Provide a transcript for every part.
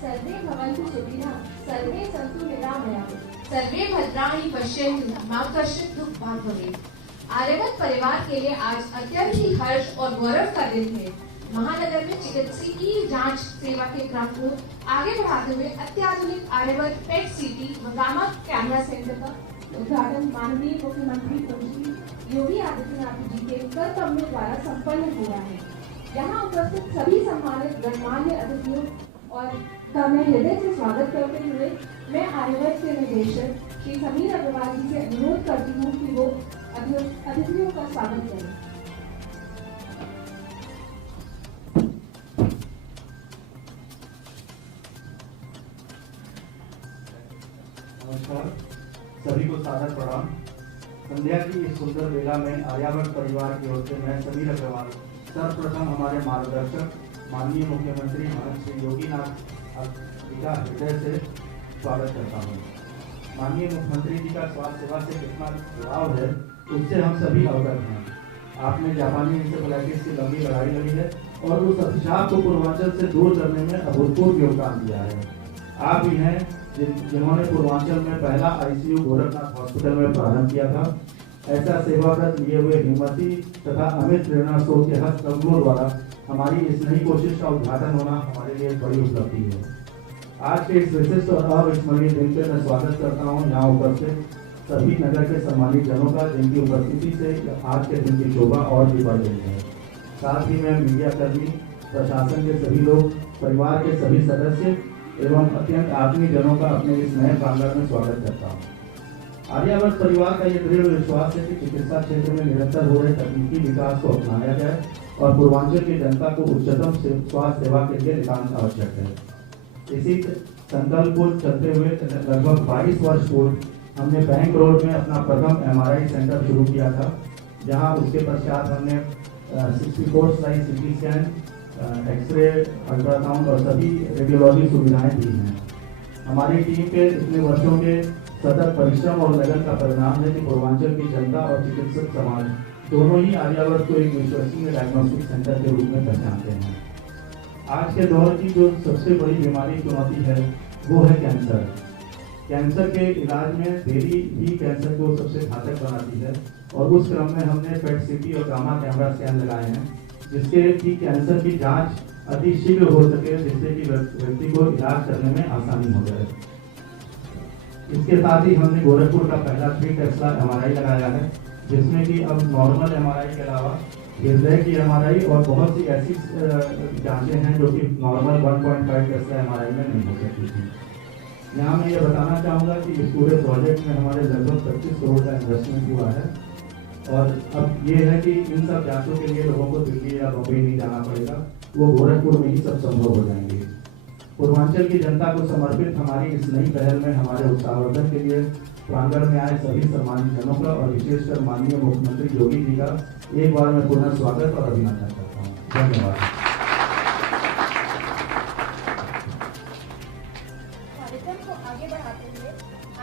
सर्वे भवन्तु सुखिनः, सर्वे सन्तु निरामयाः, सर्वे भद्राणि पश्यन्तु मा कश्चित् दुःखं भाग् भवेत्। आर्यवत परिवार के लिए आज अत्यंत ही हर्ष और गौरव का दिन है। महानगर में चिकित्सकीय जांच सेवा के क्रम को आगे बढ़ाते हुए अत्याधुनिक आर्यवत पेट सीटी व गामा कैमरा सेंटर का उद्घाटन माननीय मुख्यमंत्री श्री योगी आदित्यनाथ जी के कर कमलों द्वारा संपन्न हुआ है। यहाँ उपस्थित सभी सम्मानित गणमान्य अतिथियों और का मैं हृदय से स्वागत करते हुए मैं आर्यवत के निदेशक श्री समीर अग्रवाल जी से अनुरोध करती हूँ कि वो अतिथियों का स्वागत करें। नमस्कार, सभी को सादर प्रणाम। संध्या की इस सुंदर बेला में आर्यावर्त परिवार की ओर से मैं समीर अग्रवाल सर्वप्रथम हमारे मार्गदर्शक माननीय मुख्यमंत्री श्री योगीनाथ जी का हृदय से स्वागत करता हूँ। माननीय मुख्यमंत्री जी का स्वास्थ्य सेवा से कितना जुड़ाव है उससे हम सभी अवगत हैं। आपने जापानी इंसेफेलाइटिस की लंबी लड़ाई लड़ी है और उस अभिशाप को पूर्वांचल से दूर करने में अभूतपूर्व योगदान दिया है। आप ही हैं जिन्होंने पूर्वांचल में पहला आईसीयू गोरखनाथ हॉस्पिटल में प्रारंभ किया था। ऐसा सेवाव्रत लिए हुए हिम्मती तथा अमित प्रेरणा स्रोत के हस्त कमलों द्वारा हमारी इस नई कोशिश का उद्घाटन होना हमारे लिए बड़ी उपलब्धि है। आज के इस विशिष्ट और अविस्मरणीय दिन पे मैं स्वागत करता हूँ यहाँ उपस्थित सभी नगर के सम्मानित जनों का, जिनकी उपस्थिति से आज के दिन की शोभा और भी बढ़ गई है। साथ ही मैं मीडिया कर्मी, प्रशासन के सभी लोग, परिवार के सभी सदस्य एवं अत्यंत आत्मीय जनों का अपने इस नए प्रांगण में स्वागत करता हूँ। आर्यावर्त परिवार का ये दृढ़ विश्वास है कि चिकित्सा क्षेत्र में निरंतर हो रहे तकनीकी विकास को अपनाया जाए और पूर्वांचल की जनता को उच्चतम स्वास्थ्य सेवा के लिए नितांत आवश्यक है। इसी संकल्प को चलते हुए लगभग 22 वर्ष पूर्व हमने बैंक रोड में अपना प्रथम MRI सेंटर शुरू किया था, जहां उसके पश्चात हमने 64 slice CT scan, X ray, ultrasound और सभी रेडियोलॉजी सुविधाएं दी हैं। हमारी टीम के इतने वर्षों के सतत परिश्रम और लगन का परिणाम है कि पूर्वांचल की जनता और चिकित्सक समाज दोनों ही आर्यावर्त को एक विश्वसनीय डायग्नोस्टिक सेंटर के रूप में पहचानते हैं। आज के दौर की जो सबसे बड़ी बीमारी चुनौती है वो है कैंसर। कैंसर के इलाज में देरी ही कैंसर को सबसे घातक बनाती है और उस क्रम में हमने पेट सीटी और गामा कैमरा स्कैन लगाए हैं, जिसके कि कैंसर की जांच अति शीघ्र हो सके, जिससे कि व्यक्ति को इलाज करने में आसानी हो जाए। इसके साथ ही हमने गोरखपुर का पहला 3 टेस्ला MRI लगाया है, जिसमें कि अब नॉर्मल MRI के अलावा हृदय की MRI और बहुत सी ऐसी जांचें हैं जो कि नॉर्मल 1.5 टेस्ला MRI में नहीं हो सकती थी। यहाँ मैं ये बताना चाहूँगा कि इस पूरे प्रोजेक्ट में हमारे लगभग 25 करोड़ का इन्वेस्टमेंट हुआ है और अब ये है कि इन सब जांचों के लिए लोगों को दिल्ली या बम्बई नहीं जाना पड़ेगा, वो गोरखपुर में ही सब संभव हो जाएंगे। पूर्वांचल की जनता को समर्पित हमारी इस नई पहल में हमारे उत्साहवर्धन के लिए प्रांगण में आए सभी सम्मानित जनों का और विशेषकर माननीय मुख्यमंत्री योगी जी का एक बार मैं पुनः स्वागत और अभिनंदन करता हूँ। धन्यवाद। कार्यक्रम को आगे बढ़ाते हुए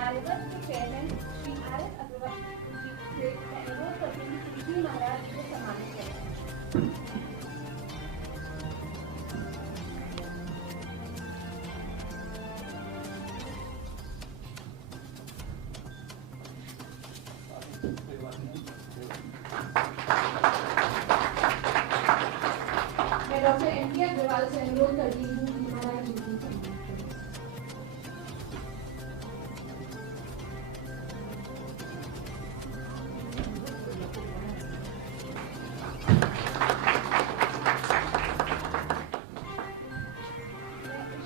आर्यवर्त के चेयरमैन श्री RS अग्रवाल जी से अनुरोध करते हैं कि जी महाराज को सम्मानित करें। मैं डॉक्टर MP अग्रवाल से अनुरोध करती हूँ कि महाराज जी को सम्मानित करें।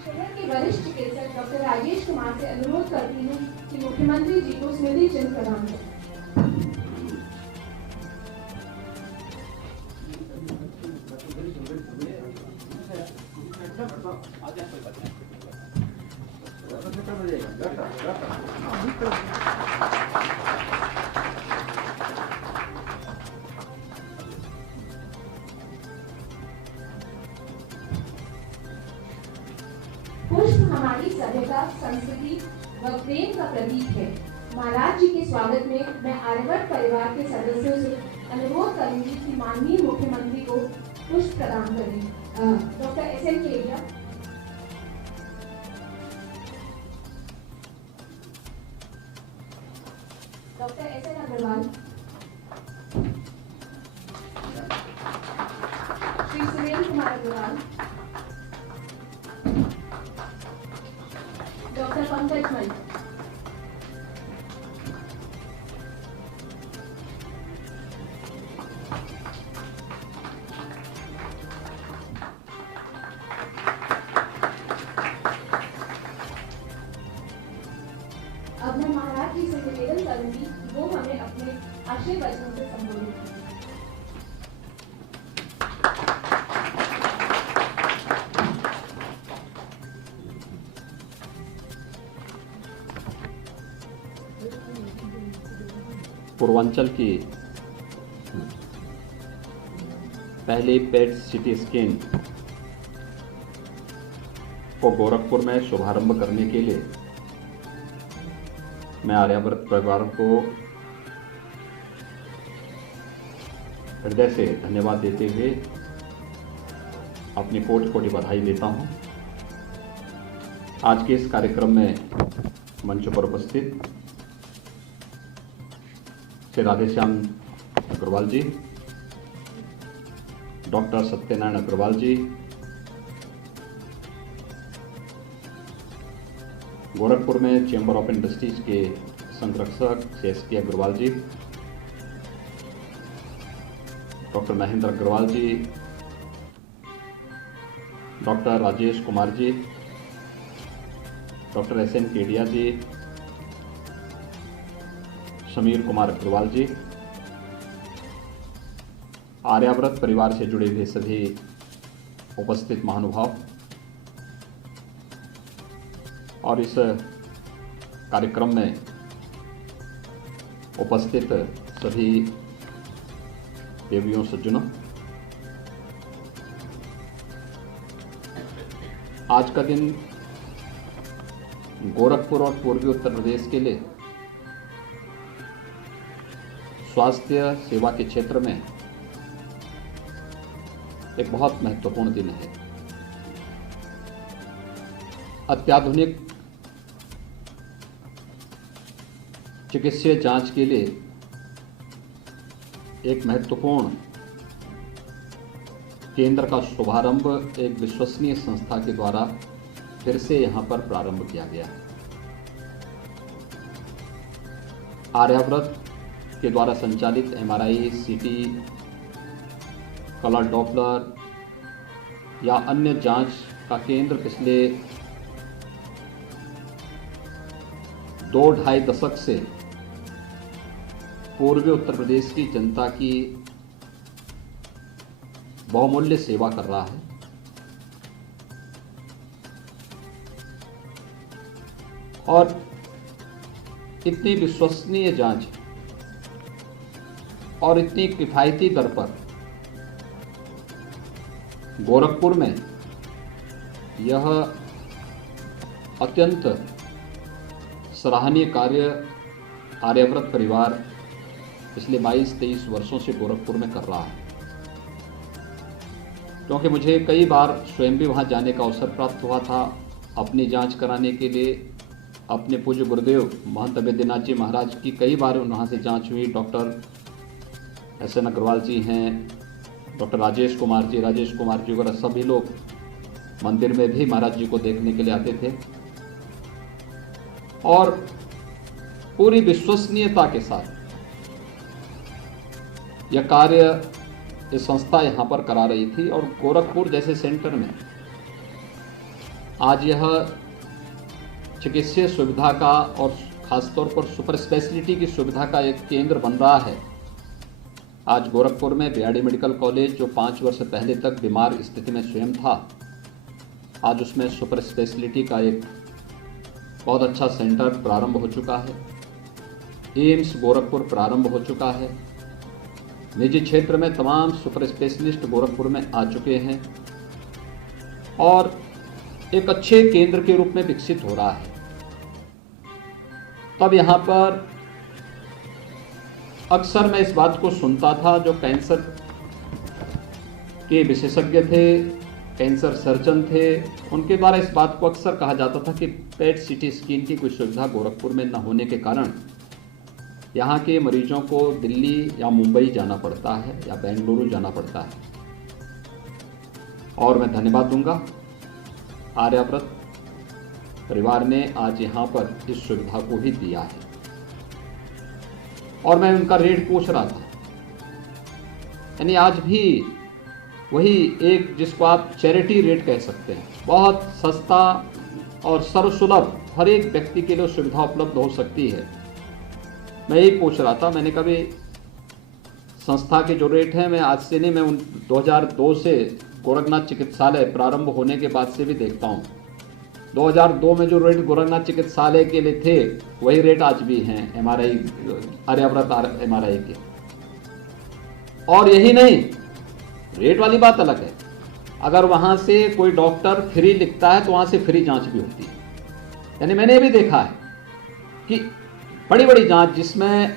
शहर के वरिष्ठ चिकित्सक डॉक्टर राजेश कुमार से अनुरोध करती हूँ कि मुख्यमंत्री जी को स्मृति चिन्ह प्रदान करें। पुष्प हमारी सभ्यता, संस्कृति व प्रेम का प्रतीक है। महाराज जी के स्वागत में मैं आर्यभट्ट परिवार के सदस्यों से अनुरोध करूंगी कि माननीय मुख्यमंत्री को पुष्प प्रदान करें। Doctor S N. Kedia, doctor S N. Agarwal, Shri Surendra Kumar Agarwal, doctor Pankaj Mal, अब मैं महाराज जी से निवेदन करूंगी कि वो हमें अपने आशय वचनों से संबोधित करें। पूर्वांचल की पहले पेट सिटी स्कैन को गोरखपुर में शुभारंभ करने के लिए मैं आर्यभट्ट परिवार को हृदय से धन्यवाद देते हुए अपनी कोटि कोटि बधाई देता हूं। आज के इस कार्यक्रम में मंच पर उपस्थित श्री राधेश्याम अग्रवाल जी, डॉक्टर सत्यनारायण अग्रवाल जी, गोरखपुर में चैम्बर ऑफ इंडस्ट्रीज के संरक्षक CSK अग्रवाल जी, डॉक्टर महेंद्र अग्रवाल जी, doctor Rajesh Kumar ji, doctor S.N. Kedia जी, समीर कुमार अग्रवाल जी, आर्यभट्ट परिवार से जुड़े हुए सभी उपस्थित महानुभाव और इस कार्यक्रम में उपस्थित सभी देवियों सज्जनों, आज का दिन गोरखपुर और पूर्वी उत्तर प्रदेश के लिए स्वास्थ्य सेवा के क्षेत्र में एक बहुत महत्वपूर्ण दिन है। अत्याधुनिक चिकित्सीय जांच के लिए एक महत्वपूर्ण केंद्र का शुभारंभ एक विश्वसनीय संस्था के द्वारा फिर से यहां पर प्रारंभ किया गया है। आर्यभट्ट के द्वारा संचालित MRI, CT, कलर डॉपलर या अन्य जांच का केंद्र पिछले 2-2.5 दशक से पूर्वी उत्तर प्रदेश की जनता की बहुमूल्य सेवा कर रहा है। और इतनी विश्वसनीय जांच और इतनी किफायती दर पर गोरखपुर में यह अत्यंत सराहनीय कार्य आर्यभट्ट परिवार पिछले 22-23 वर्षों से गोरखपुर में कर रहा है। क्योंकि मुझे कई बार स्वयं भी वहां जाने का अवसर प्राप्त हुआ था अपनी जांच कराने के लिए। अपने पूज्य गुरुदेव महंत अवैधनाथ जी महाराज की कई बार वहाँ से जांच हुई। Doctor S.N. अग्रवाल जी हैं, डॉक्टर राजेश कुमार जी वगैरह सभी लोग मंदिर में भी महाराज जी को देखने के लिए आते थे और पूरी विश्वसनीयता के साथ यह कार्य ये संस्था यहाँ पर करा रही थी। और गोरखपुर जैसे सेंटर में आज यह चिकित्सीय सुविधा का और खासतौर पर सुपर स्पेशलिटी की सुविधा का एक केंद्र बन रहा है। आज गोरखपुर में BRD मेडिकल कॉलेज जो 5 वर्ष पहले तक बीमार स्थिति में स्वयं था, आज उसमें सुपर स्पेशलिटी का एक बहुत अच्छा सेंटर प्रारंभ हो चुका है। एम्स गोरखपुर प्रारंभ हो चुका है। निजी क्षेत्र में तमाम सुपर स्पेशलिस्ट गोरखपुर में आ चुके हैं और एक अच्छे केंद्र के रूप में विकसित हो रहा है। तब यहाँ पर अक्सर मैं इस बात को सुनता था, जो कैंसर के विशेषज्ञ थे, कैंसर सर्जन थे, उनके द्वारा इस बात को अक्सर कहा जाता था कि पेट सीटी स्कैन की कोई सुविधा गोरखपुर में न होने के कारण यहाँ के मरीजों को दिल्ली या मुंबई जाना पड़ता है या बेंगलुरु जाना पड़ता है। और मैं धन्यवाद दूंगा आर्याव्रत परिवार ने आज यहाँ पर इस सुविधा को भी दिया है। और मैं उनका रेट पूछ रहा था, यानी आज भी वही एक जिसको आप चैरिटी रेट कह सकते हैं, बहुत सस्ता और सर्वसुलभ हर एक व्यक्ति के लिए सुविधा उपलब्ध हो सकती है। मैं यही पूछ रहा था, मैंने कभी संस्था के जो रेट हैं, मैं आज से नहीं, मैं 2002 से गोरखनाथ चिकित्सालय प्रारंभ होने के बाद से भी देखता हूँ। 2002 में जो रेट गोरखनाथ चिकित्सालय के लिए थे वही रेट आज भी हैं MRI, आर्याव्रत MRI के। और यही नहीं, रेट वाली बात अलग है, अगर वहाँ से कोई डॉक्टर फ्री लिखता है तो वहाँ से फ्री जांच भी होती है। यानी मैंने ये भी देखा है कि बड़ी बड़ी जांच, जिसमें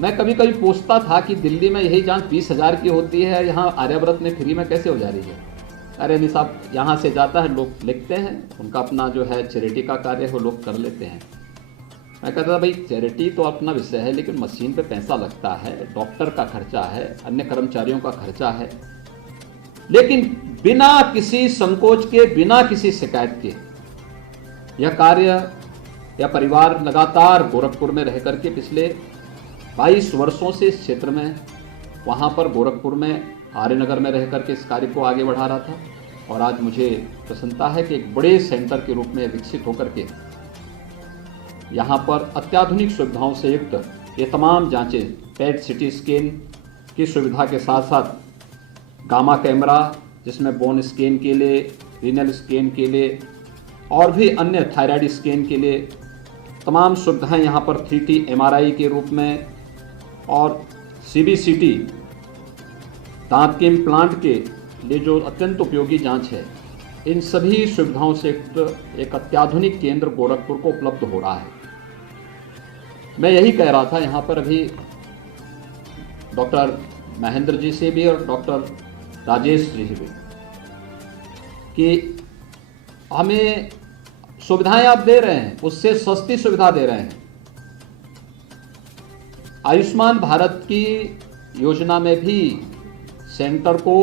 मैं कभी कभी पूछता था कि दिल्ली में यही जांच 20,000 की होती है, यहाँ आर्याव्रत में फ्री में कैसे हो जा रही है। अरे नहीं साहब, यहाँ से जाता है, लोग लिखते हैं, उनका अपना जो है चैरिटी का कार्य है वो लोग कर लेते हैं। मैं कहता था भाई चैरिटी तो अपना विषय है, लेकिन मशीन पे पैसा लगता है, डॉक्टर का खर्चा है, अन्य कर्मचारियों का खर्चा है, लेकिन बिना किसी संकोच के, बिना किसी शिकायत के यह कार्य या परिवार लगातार गोरखपुर में रह करके पिछले 22 वर्षों से इस क्षेत्र में, वहाँ पर गोरखपुर में आर्यनगर में रह करके इस कार्य को आगे बढ़ा रहा था। और आज मुझे प्रसन्नता है कि एक बड़े सेंटर के रूप में विकसित होकर के यहाँ पर अत्याधुनिक सुविधाओं से युक्त ये तमाम जांचें, पेट सीटी स्कैन की सुविधा के साथ साथ गामा कैमरा, जिसमें बोन स्कैन के लिए, रीनल स्कैन के लिए और भी अन्य थायराइड स्कैन के लिए तमाम सुविधाएं यहाँ पर 3T MRI के रूप में और CBCT दांत के इम्प्लांट के लिए जो अत्यंत उपयोगी जांच है, इन सभी सुविधाओं से एक अत्याधुनिक केंद्र गोरखपुर को उपलब्ध हो रहा है। मैं यही कह रहा था यहाँ पर अभी डॉक्टर महेंद्र जी से भी और डॉक्टर राजेश जी से भी कि हमें सुविधाएं आप दे रहे हैं, उससे सस्ती सुविधा दे रहे हैं। आयुष्मान भारत की योजना में भी सेंटर को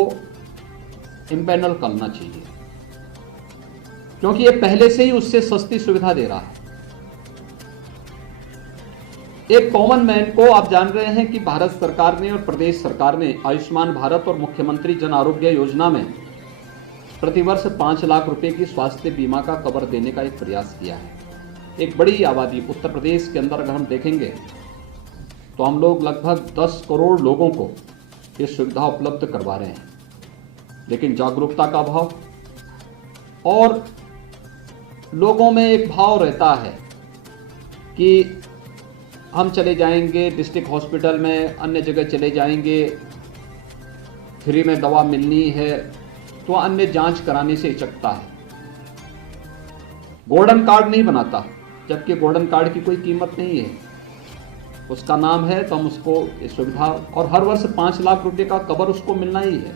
इम्पैनल करना चाहिए, क्योंकि ये पहले से ही उससे सस्ती सुविधा दे रहा है। एक कॉमन मैन को आप जान रहे हैं कि भारत सरकार ने और प्रदेश सरकार ने आयुष्मान भारत और मुख्यमंत्री जन आरोग्य योजना में प्रतिवर्ष 5 लाख रुपए की स्वास्थ्य बीमा का कवर देने का एक प्रयास किया है। एक बड़ी आबादी उत्तर प्रदेश के अंदर अगर हम देखेंगे तो हम लोग लगभग 10 करोड़ लोगों को ये सुविधा उपलब्ध करवा रहे हैं, लेकिन जागरूकता का अभाव और लोगों में एक भाव रहता है कि हम चले जाएंगे डिस्ट्रिक्ट हॉस्पिटल में, अन्य जगह चले जाएंगे, फ्री में दवा मिलनी है, तो अन्य जांच कराने से हिचकता है, गोल्डन कार्ड नहीं बनाता, जबकि गोल्डन कार्ड की कोई कीमत नहीं है, उसका नाम है तो हम उसको ये सुविधा, और हर वर्ष 5 लाख रुपए का कवर उसको मिलना ही है।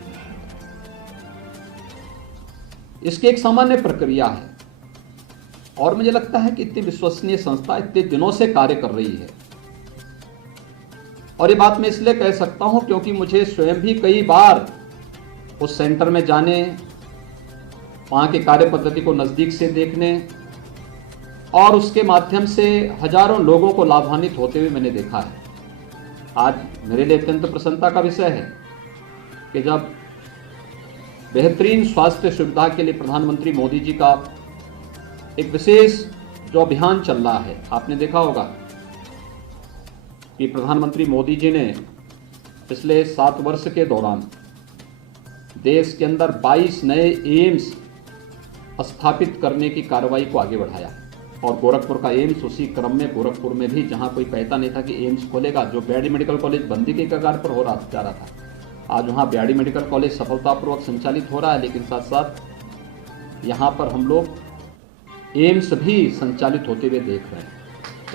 इसकी एक सामान्य प्रक्रिया है और मुझे लगता है कि इतनी विश्वसनीय संस्था इतने दिनों से कार्य कर रही है। और ये बात मैं इसलिए कह सकता हूं क्योंकि मुझे स्वयं भी कई बार उस सेंटर में जाने, वहां की कार्य पद्धति को नजदीक से देखने और उसके माध्यम से हजारों लोगों को लाभान्वित होते हुए मैंने देखा है। आज मेरे लिए अत्यंत प्रसन्नता का विषय है कि जब बेहतरीन स्वास्थ्य सुविधा के लिए प्रधानमंत्री मोदी जी का एक विशेष जो अभियान चल रहा है, आपने देखा होगा कि प्रधानमंत्री मोदी जी ने पिछले 7 वर्ष के दौरान देश के अंदर 22 नए एम्स स्थापित करने की कार्रवाई को आगे बढ़ाया। और गोरखपुर का एम्स उसी क्रम में गोरखपुर में भी, जहां कोई कहता नहीं था कि एम्स खोलेगा, जो बीआरडी मेडिकल कॉलेज बंदी के कगार पर हो रहा जा रहा था, आज वहां बीआरडी मेडिकल कॉलेज सफलतापूर्वक संचालित हो रहा है। लेकिन साथ साथ यहां पर हम लोग एम्स भी संचालित होते हुए देख रहे हैं,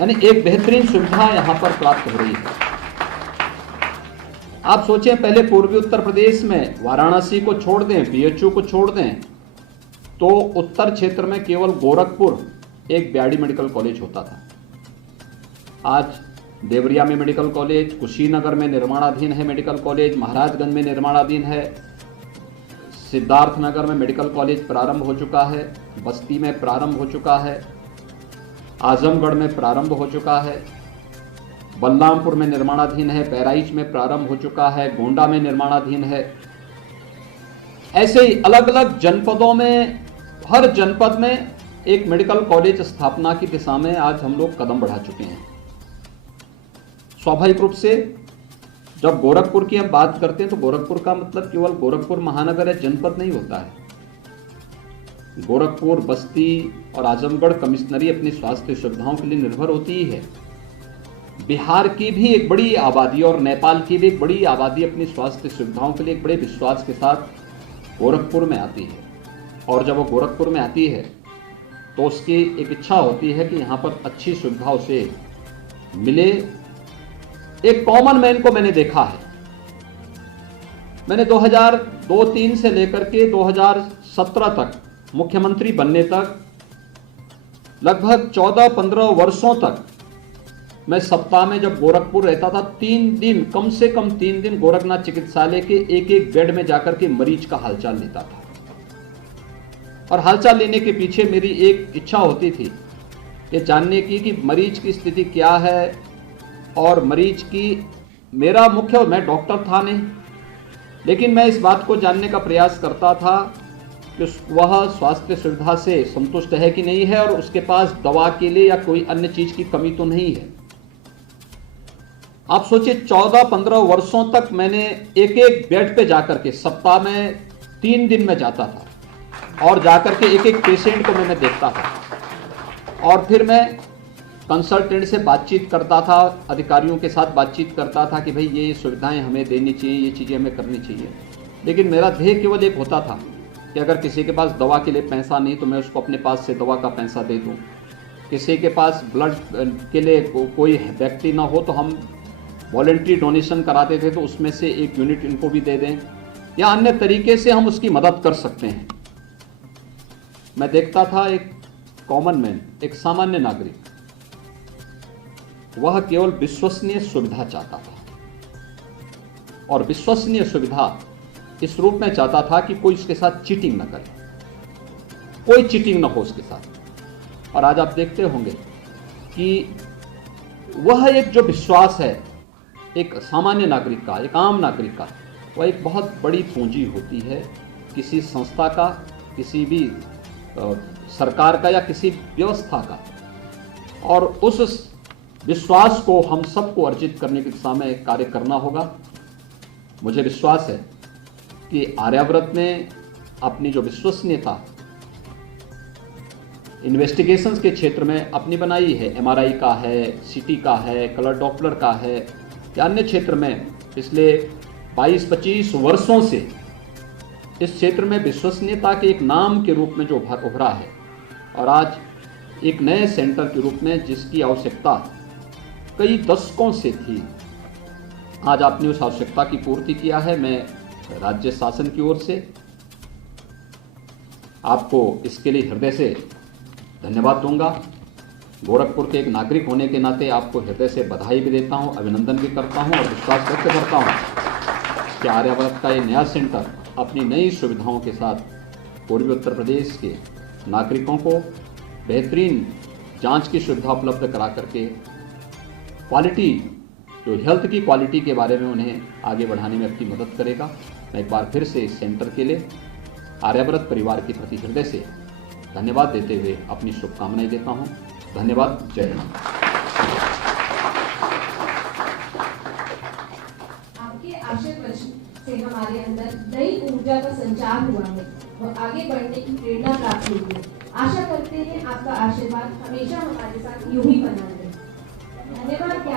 यानी एक बेहतरीन सुविधा यहां पर प्राप्त हो रही है। आप सोचें, पहले पूर्वी उत्तर प्रदेश में वाराणसी को छोड़ दें, बीएचयू को छोड़ दें, तो उत्तर क्षेत्र में केवल गोरखपुर एक बीआरडी मेडिकल कॉलेज होता था। आज देवरिया में मेडिकल कॉलेज, कुशीनगर में निर्माणाधीन है मेडिकल कॉलेज, महाराजगंज में निर्माणाधीन है, सिद्धार्थनगर में मेडिकल कॉलेज प्रारंभ हो चुका है, बस्ती में प्रारंभ हो चुका है, आजमगढ़ में प्रारंभ हो चुका है, बलरामपुर में निर्माणाधीन है, बहराइच में प्रारंभ हो चुका है, गोंडा में निर्माणाधीन है। ऐसे ही अलग अलग जनपदों में, हर जनपद में एक मेडिकल कॉलेज स्थापना की दिशा में आज हम लोग कदम बढ़ा चुके हैं। स्वाभाविक रूप से जब गोरखपुर की हम बात करते हैं तो गोरखपुर का मतलब केवल गोरखपुर महानगर या जनपद नहीं होता है। गोरखपुर, बस्ती और आजमगढ़ कमिश्नरी अपनी स्वास्थ्य सुविधाओं के लिए निर्भर होती ही है। बिहार की भी एक बड़ी आबादी और नेपाल की भी एक बड़ी आबादी अपनी स्वास्थ्य सुविधाओं के लिए एक बड़े विश्वास के साथ गोरखपुर में आती है, और जब वो गोरखपुर में आती है तो उसकी एक इच्छा होती है कि यहाँ पर अच्छी सुविधा उसे मिले। एक कॉमन मैन को मैंने देखा है, मैंने 2002-03 से लेकर के 2017 तक मुख्यमंत्री बनने तक लगभग 14-15 वर्षों तक मैं सप्ताह में जब गोरखपुर रहता था 3 दिन, कम से कम 3 दिन गोरखनाथ चिकित्सालय के एक एक बेड में जाकर के मरीज का हालचाल लेता था। और हालचाल लेने के पीछे मेरी एक इच्छा होती थी ये जानने की कि मरीज की स्थिति क्या है, और मरीज की, मेरा मुख्य, मैं डॉक्टर था नहीं, लेकिन मैं इस बात को जानने का प्रयास करता था कि वह स्वास्थ्य सुविधा से संतुष्ट है कि नहीं है, और उसके पास दवा के लिए या कोई अन्य चीज की कमी तो नहीं है। आप सोचिए 14-15 वर्षों तक मैंने एक एक बेड पे जाकर के सप्ताह में 3 दिन में जाता था, और जाकर के एक एक पेशेंट को मैं देखता था, और फिर मैं कंसल्टेंट से बातचीत करता था, अधिकारियों के साथ बातचीत करता था कि भाई ये सुविधाएं हमें देनी चाहिए, ये चीज़ें हमें करनी चाहिए। लेकिन मेरा ध्येय केवल एक होता था कि अगर किसी के पास दवा के लिए पैसा नहीं तो मैं उसको अपने पास से दवा का पैसा दे दूँ। किसी के पास ब्लड के लिए कोई व्यक्ति ना हो तो हम वॉलेंट्री डोनेशन कराते थे, तो उसमें से 1 यूनिट इनको भी दे दें, या अन्य तरीके से हम उसकी मदद कर सकते हैं। मैं देखता था एक कॉमन मैन, एक सामान्य नागरिक, वह केवल विश्वसनीय सुविधा चाहता था, और विश्वसनीय सुविधा इस रूप में चाहता था कि कोई उसके साथ चीटिंग न करे, कोई चीटिंग न हो उसके साथ। और आज आप देखते होंगे कि वह एक जो विश्वास है एक सामान्य नागरिक का, एक आम नागरिक का, वह एक बहुत बड़ी पूंजी होती है किसी संस्था का, किसी भी सरकार का या किसी व्यवस्था का। और उस विश्वास को हम सबको अर्जित करने की दिशा में कार्य करना होगा। मुझे विश्वास है कि आर्यावर्त ने अपनी जो विश्वसनीयता इन्वेस्टिगेशंस के क्षेत्र में अपनी बनाई है, एमआरआई का है, सीटी का है, कलर डॉपलर का है, या अन्य क्षेत्र में पिछले 22-25 वर्षों से इस क्षेत्र में विश्वसनीयता के एक नाम के रूप में जो उभरा है, और आज एक नए सेंटर के रूप में जिसकी आवश्यकता कई दशकों से थी, आज आपने उस आवश्यकता की पूर्ति किया है। मैं राज्य शासन की ओर से आपको इसके लिए हृदय से धन्यवाद दूंगा। गोरखपुर के एक नागरिक होने के नाते आपको हृदय से बधाई भी देता हूं, अभिनंदन भी करता हूं, और विश्वास व्यक्त करता हूं कि आर्यावर्त का ये नया सेंटर अपनी नई सुविधाओं के साथ पूर्वी उत्तर प्रदेश के नागरिकों को बेहतरीन जांच की सुविधा उपलब्ध करा करके क्वालिटी, जो हेल्थ की क्वालिटी के बारे में उन्हें आगे बढ़ाने में अपनी मदद करेगा। मैं एक बार फिर से इस सेंटर के लिए आर्यावर्त परिवार के प्रति हृदय से धन्यवाद देते हुए अपनी शुभकामनाएं देता हूं। धन्यवाद। जय हिंद। आपके आशीर्वाद से हमारे अंदर नई ऊर्जा का संचार हुआ है और आगे बढ़ने की प्रेरणा प्राप्त हुई है। आशा करते हैं आपका आशीर्वाद हमेशा हमारे साथ यूं ही बना रहे। धन्यवाद।